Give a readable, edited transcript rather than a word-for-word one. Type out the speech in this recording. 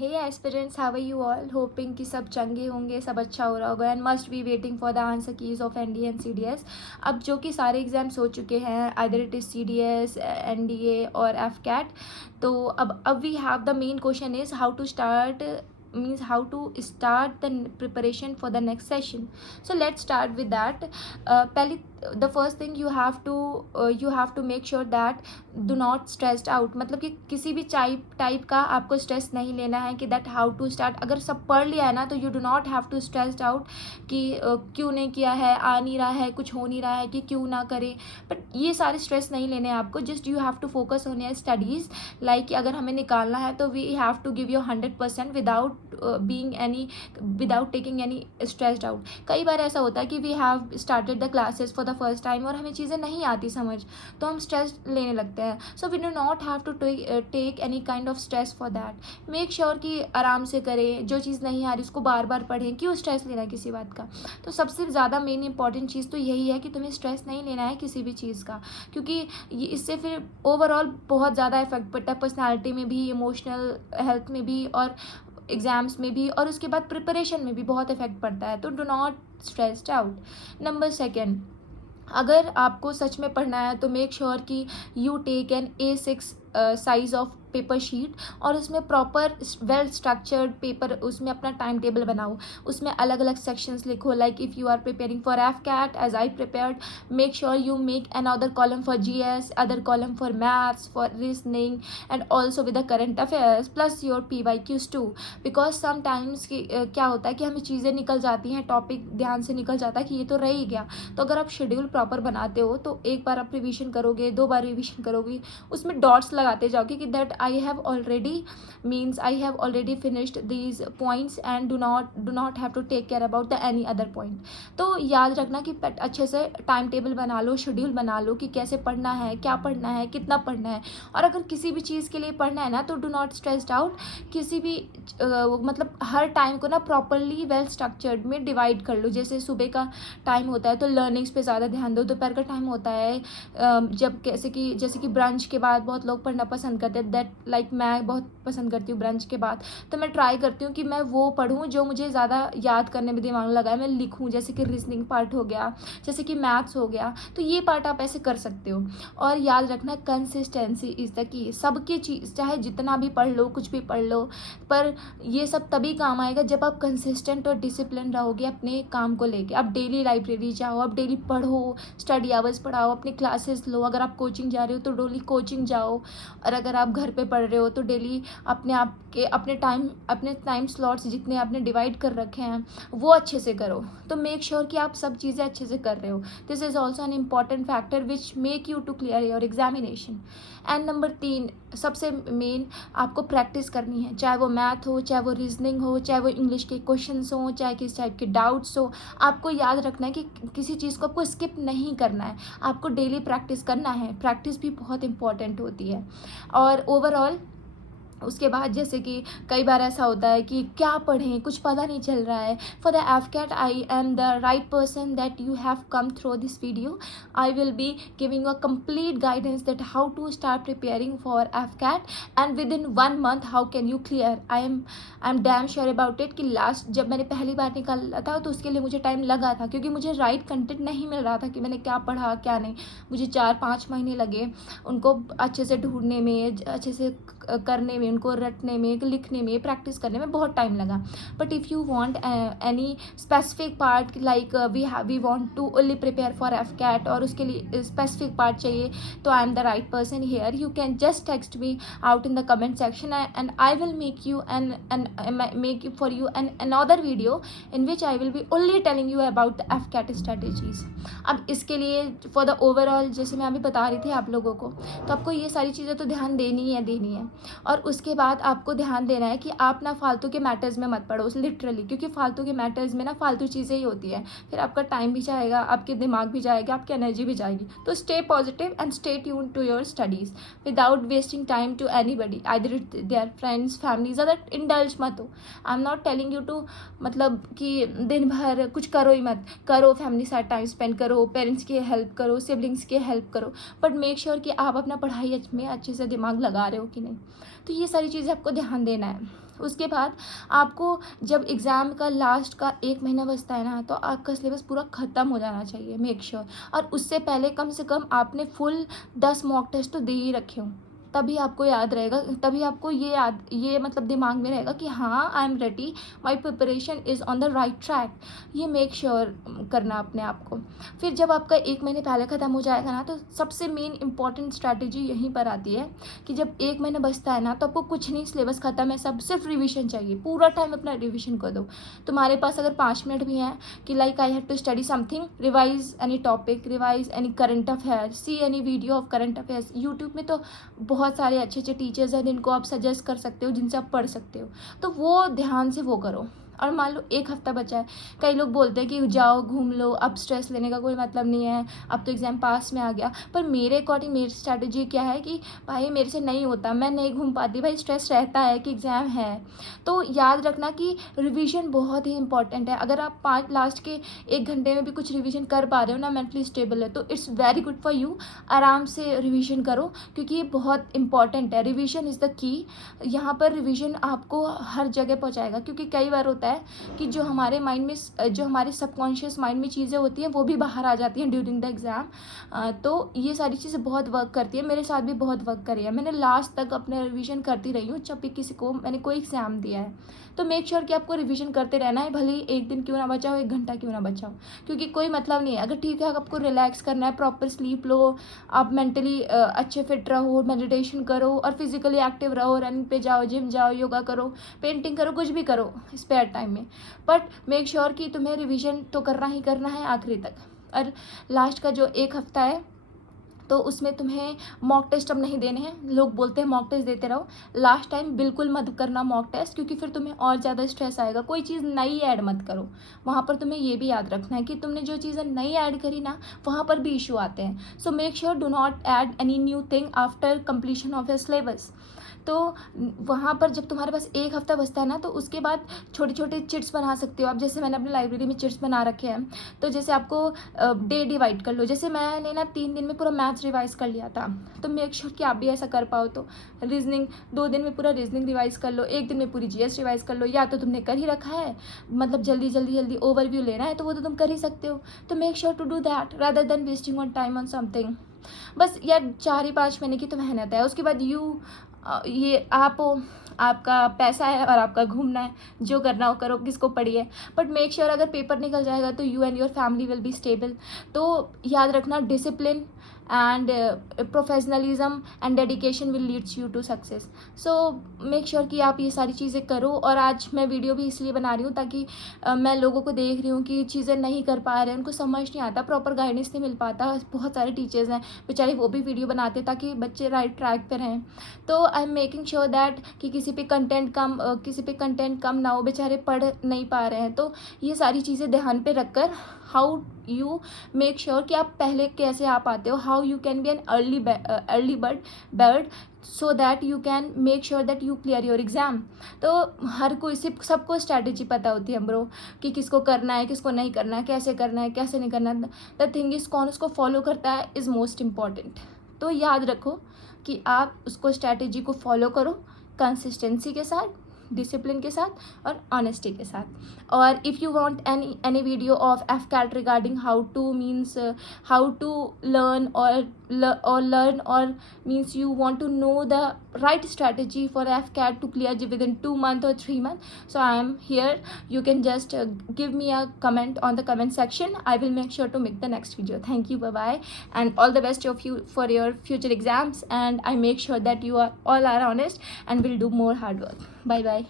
Hey aspirants, how are you all? Hoping कि सब चंगे होंगे, सब अच्छा हो रहा होगा and must be waiting for the answer keys of NDA and CDS. अब जो कि सारे एग्जाम्स हो चुके हैं, either it is CDS, NDA और एफकैट। तो अब we have the main question is how to start, means how to start the preparation for the next session. So let's start with that. पहले the first thing you have to make sure that do not stressed out, मतलब कि किसी भी type का आपको stress नहीं लेना है कि दैट हाउ टू स्टार्ट। अगर सब पढ़ लिया है ना तो you do not have to stressed out कि क्यों नहीं किया है, आ नहीं रहा है, कुछ हो नहीं रहा है कि क्यों ना करें। बट ये सारे स्ट्रेस नहीं लेने हैं आपको, just you have to focus on your studies. Like अगर हमें निकालना है तो we have to give your 100% without taking any stressed out. कई बार ऐसा होता है कि we have started the classes for the first time और हमें चीज़ें नहीं आती समझ, तो हम स्ट्रेस लेने लगते हैं। So we do not have to take any kind of stress for that. Make sure कि आराम से करें, जो चीज़ नहीं आ रही उसको बार बार पढ़ें, क्यों स्ट्रेस लेना है किसी बात का। तो सबसे ज़्यादा मेन इंपॉर्टेंट चीज़ तो यही है कि तुम्हें स्ट्रेस नहीं लेना है किसी भी चीज़ का, क्योंकि इससे फिर ओवरऑल बहुत ज़्यादा इफेक्ट पड़ता है पर्सनैलिटी में भी, इमोशनल हेल्थ में भी और एग्ज़ाम्स में भी, और उसके बाद प्रिपरेशन में भी बहुत इफेक्ट पड़ता है। तो do not stressed out. Number second, अगर आपको सच में पढ़ना है तो मेक श्योर कि you take an A6 size of paper sheet और उसमें प्रॉपर वेल स्ट्रक्चर्ड पेपर, उसमें अपना टाइम टेबल बनाओ, उसमें अलग अलग सेक्शंस लिखो। Like if you are preparing for AFCAT as I prepared, make sure you make another column for GS, other column for maths, for reasoning and also with the current affairs plus your PYQs too. Because sometimes क्या होता है कि हमें चीज़ें निकल जाती हैं, topic ध्यान से निकल जाता है कि ये तो रह ही गया। तो अगर आप शेड्यूल प्रॉपर बनाते हो तो एक बार आप रिविजन करोगे, 2 बार रिविजन करोगे, उसमें डॉट्स लगाते जाओगे कि that I have already finished these points and do not have to take care about the any other point। तो याद रखना कि अच्छे से टाइम टेबल बना लो, शेड्यूल बना लो कि कैसे पढ़ना है, क्या पढ़ना है, कितना पढ़ना है। और अगर किसी भी चीज़ के लिए पढ़ना है ना तो डू नॉट स्ट्रेस्ड आउट। किसी भी मतलब हर टाइम को ना प्रॉपरली वेल स्ट्रक्चर्ड में डिवाइड कर लो। जैसे सुबह का टाइम होता है तो लर्निंग्स पे ज़्यादा ध्यान दो। दोपहर का टाइम होता है जब जैसे कि ब्रंच के बाद बहुत लोग पढ़ना पसंद करते हैं, दैट लाइक मैं बहुत पसंद करती हूँ ब्रंच के बाद। तो मैं ट्राई करती हूँ कि मैं वो पढूँ जो मुझे ज़्यादा याद करने में दिमाग लगाए, मैं लिखूँ। जैसे कि रीजनिंग पार्ट हो गया, जैसे कि मैथ्स हो गया, तो ये पार्ट आप ऐसे कर सकते हो। और याद रखना कंसिस्टेंसी इज़ द की। सबकी चीज़ चाहे जितना भी पढ़ लो, कुछ भी पढ़ लो, पर ये सब तभी काम आएगा जब आप कंसिस्टेंट और डिसिप्लिन रहोगे अपने काम को लेके। आप डेली लाइब्रेरी जाओ, आप डेली पढ़ो, स्टडी आवर्स पढ़ाओ, अपनी क्लासेस लो। अगर आप कोचिंग जा रहे हो तो डेली कोचिंग जाओ, और अगर आप घर पे पढ़ रहे हो तो डेली अपने टाइम स्लॉट्स जितने आपने डिवाइड कर रखे हैं वो अच्छे से करो। तो मेक श्योर कि आप सब चीज़ें अच्छे से कर रहे हो। This is also an important factor which make you to clear your examination. And number 3, सबसे मेन, आपको प्रैक्टिस करनी है। चाहे वो मैथ हो, चाहे वो रीजनिंग हो, चाहे वो इंग्लिश के क्वेश्चंस हो, चाहे किस टाइप के डाउट्स हो, आपको याद रखना है कि किसी चीज़ को आपको स्किप नहीं करना है। आपको डेली प्रैक्टिस करना है। प्रैक्टिस भी बहुत इंपॉर्टेंट होती है। और ओवरऑल उसके बाद जैसे कि कई बार ऐसा होता है कि क्या पढ़ें, कुछ पता नहीं चल रहा है। For the AFCAT I am the right person that you have come through this video. I will be giving a complete guidance that how to start preparing for AFCAT and within 1 month how can you clear. I am damn sure about it कि last जब मैंने पहली बार निकाला था तो उसके लिए मुझे टाइम लगा था, क्योंकि मुझे राइट कंटेंट नहीं मिल रहा था कि मैंने क्या पढ़ा क्या नहीं। मुझे 4-5 महीने लगे उनको अच्छे से ढूंढने में, अच्छे से करने में, उनको रटने में, लिखने में, प्रैक्टिस करने में बहुत टाइम लगा। But if you want any specific part, like we want to only prepare for AFCAT और उसके लिए स्पेसिफिक पार्ट चाहिए, तो I am the right person here. You can just text me out in the comment section and I will make you for you an another video in which I will be only telling you about the AFCAT strategies। अब इसके लिए for the overall, जैसे मैं अभी बता रही थी आप लोगों को, तो आपको ये सारी चीज़ें तो ध्यान देनी है। और उसके बाद आपको ध्यान देना है कि आप ना फालतू के मैटर्स में मत पढ़ो लिटरली, क्योंकि फालतू के मैटर्स में ना फालतू चीज़ें ही होती है। फिर आपका टाइम भी जाएगा, आपके दिमाग भी जाएगा, आपकी एनर्जी भी जाएगी। तो stay positive and stay tune to your studies without wasting time to anybody, either their friends family. ज़्यादा इंडल्ज मत हो। I am not telling you to मतलब कि दिन भर कुछ करो ही मत। करो, फैमिली साथ टाइम स्पेंड करो, पेरेंट्स की हेल्प करो, सिबलिंग्स की हेल्प करो, बट मेक श्योर कि आप अपना पढ़ाई में अच्छे से दिमाग लगा रहे हो कि नहीं। तो ये सारी चीज़ें आपको ध्यान देना है। उसके बाद आपको जब एग्ज़ाम का लास्ट का 1 महीना बचता है ना, तो आपका सिलेबस पूरा ख़त्म हो जाना चाहिए, मेक श्योर। और उससे पहले कम से कम आपने फुल 10 मॉक टेस्ट तो दे ही रखे हों, तभी आपको याद रहेगा, तभी आपको ये मतलब दिमाग में रहेगा कि हाँ, I am ready, my preparation is on the right track. ये मेक श्योर करना अपने आप को। फिर जब आपका 1 महीने पहले ख़त्म हो जाएगा ना, तो सबसे मेन इंपॉर्टेंट स्ट्रैटेजी यहीं पर आती है कि जब 1 महीना बचता है ना, तो आपको कुछ नहीं, सिलेबस ख़त्म है सब, सिर्फ रिविजन चाहिए। पूरा टाइम अपना रिविजन कर दो। तुम्हारे पास अगर 5 मिनट भी हैं कि like I have to study something, revise any topic, revise any current affair, see any video of current affairs. YouTube में तो बहुत सारे अच्छे अच्छे टीचर्स हैं जिनको आप सजेस्ट कर सकते हो, जिनसे आप पढ़ सकते हो, तो वो ध्यान से वो करो। और मान लो 1 हफ्ता बचा है, कई लोग बोलते हैं कि जाओ घूम लो, अब स्ट्रेस लेने का कोई मतलब नहीं है, अब तो एग्ज़ाम पास में आ गया। पर मेरे अकॉर्डिंग मेरी स्ट्रैटेजी क्या है कि भाई मेरे से नहीं होता, मैं नहीं घूम पाती, भाई स्ट्रेस रहता है कि एग्ज़ाम है। तो याद रखना कि रिवीजन बहुत ही इंपॉर्टेंट है। अगर आप लास्ट के 1 घंटे में भी कुछ रिवीजन कर पा रहे हो ना, मेंटली स्टेबल है, तो it's very good for you. आराम से रिवीजन करो, क्योंकि ये बहुत इंपॉर्टेंट है। Revision is the key. यहाँ पर रिवीजन आपको हर जगह पहुँचाएगा, क्योंकि कई बार होता है कि जो हमारे माइंड में, जो हमारे सबकॉन्शियस माइंड में चीज़ें होती हैं, वो भी बाहर आ जाती हैं ड्यूरिंग द एग्ज़ाम। तो ये सारी चीज़ें बहुत वर्क करती है, मेरे साथ भी बहुत वर्क करी है। मैंने लास्ट तक अपने रिवीजन करती रही हूँ जब भी किसी को मैंने कोई एग्ज़ाम दिया है। तो मेक श्योर कि आपको रिवीजन करते रहना है, भले ही 1 दिन क्यों ना बचा हो, 1 घंटा क्यों ना बचा हो, क्योंकि कोई मतलब नहीं है। अगर ठीक है आपको रिलैक्स करना है, प्रॉपर स्लीप लो, आप मेंटली अच्छे फिट रहो, मेडिटेशन करो और फिजिकली एक्टिव रहो, रनिंग पे जाओ, जिम जाओ, योगा करो, पेंटिंग करो, कुछ भी करो स्पेयर टाइम में, बट मेक श्योर कि तुम्हें रिवीजन तो करना ही करना है आखिरी तक। और लास्ट का जो 1 हफ्ता है, तो उसमें तुम्हें मॉक टेस्ट अब नहीं देने हैं। लोग बोलते हैं मॉक टेस्ट देते रहो, लास्ट टाइम बिल्कुल मत करना मॉक टेस्ट, क्योंकि फिर तुम्हें और ज़्यादा स्ट्रेस आएगा। कोई चीज़ नई ऐड मत करो, वहाँ पर तुम्हें ये भी याद रखना है कि तुमने जो चीज़ें नई ऐड करी ना, वहाँ पर भी इशू आते हैं। सो make sure do not add any new thing after completion of your syllabus. तो वहाँ पर जब तुम्हारे पास 1 हफ्ता बचता है ना, तो उसके बाद छोटे छोटे चिट्स बना सकते हो आप। जैसे मैंने अपनी लाइब्रेरी में चिट्स बना रखे हैं, तो जैसे आपको डे डिवाइड कर लो। जैसे मैंने ना 3 दिन में पूरा मैथ्स रिवाइज कर लिया था, तो मेक श्योर कि आप भी ऐसा कर पाओ। तो रीजनिंग 2 दिन में पूरा रीजनिंग रिवाइज कर लो, 1 दिन में पूरी जीएस रिवाइज कर लो। या तो तुमने कर ही रखा है, मतलब जल्दी ओवरव्यू लेना है, तो वो तो तुम कर ही सकते हो। तो make sure to do that rather than wasting on time on something. बस यार 4 ही 5 महीने की तो मेहनत है, उसके बाद ये आपका पैसा है और आपका घूमना है, जो करना हो करो, किसको पढ़िए, बट मेक श्योर अगर पेपर निकल जाएगा तो you and your family will be stable. तो याद रखना, discipline and professionalism and dedication will leads you to success. So make sure कि आप ये सारी चीज़ें करो। और आज मैं वीडियो भी इसलिए बना रही हूँ ताकि मैं लोगों को देख रही हूँ कि चीज़ें नहीं कर पा रहे हैं, उनको समझ नहीं आता, प्रॉपर गाइडेंस नहीं मिल पाता। बहुत सारे टीचर्स हैं बेचारे, वो भी वीडियो बनाते ताकि बच्चे राइट ट्रैक पर रहें। तो I am making sure that कि किसी पे कंटेंट कम ना हो, बेचारे पढ़ नहीं पा रहे हैं। तो ये सारी चीज़ें ध्यान पे रखकर हाउ यू मेक श्योर कि आप पहले कैसे आ पाते हो, how you can be an early bird so that you can make sure that you clear your exam. तो हर कोई सबको स्ट्रैटेजी पता होती है ब्रो, कि किसको करना है, किसको नहीं करना है, कैसे करना है, कैसे नहीं करना है। द थिंग इज़ कौन उसको फॉलो करता है इज़ मोस्ट इम्पॉर्टेंट। तो याद रखो कि आप उसको स्ट्रैटेजी को फॉलो करो कंसिस्टेंसी के साथ, डिसिप्लिन के साथ और ऑनेस्टी के साथ। और if you want any video of AFCAT regarding how to learn or means you want to know the right strategy for FCAT to clear within 2 months or 3 months, so I am here. You can just give me a comment on the comment section. I will make sure to make the next video. Thank you, bye bye, and all the best of you for your future exams, and I make sure that you all are honest and will do more hard work. Bye bye.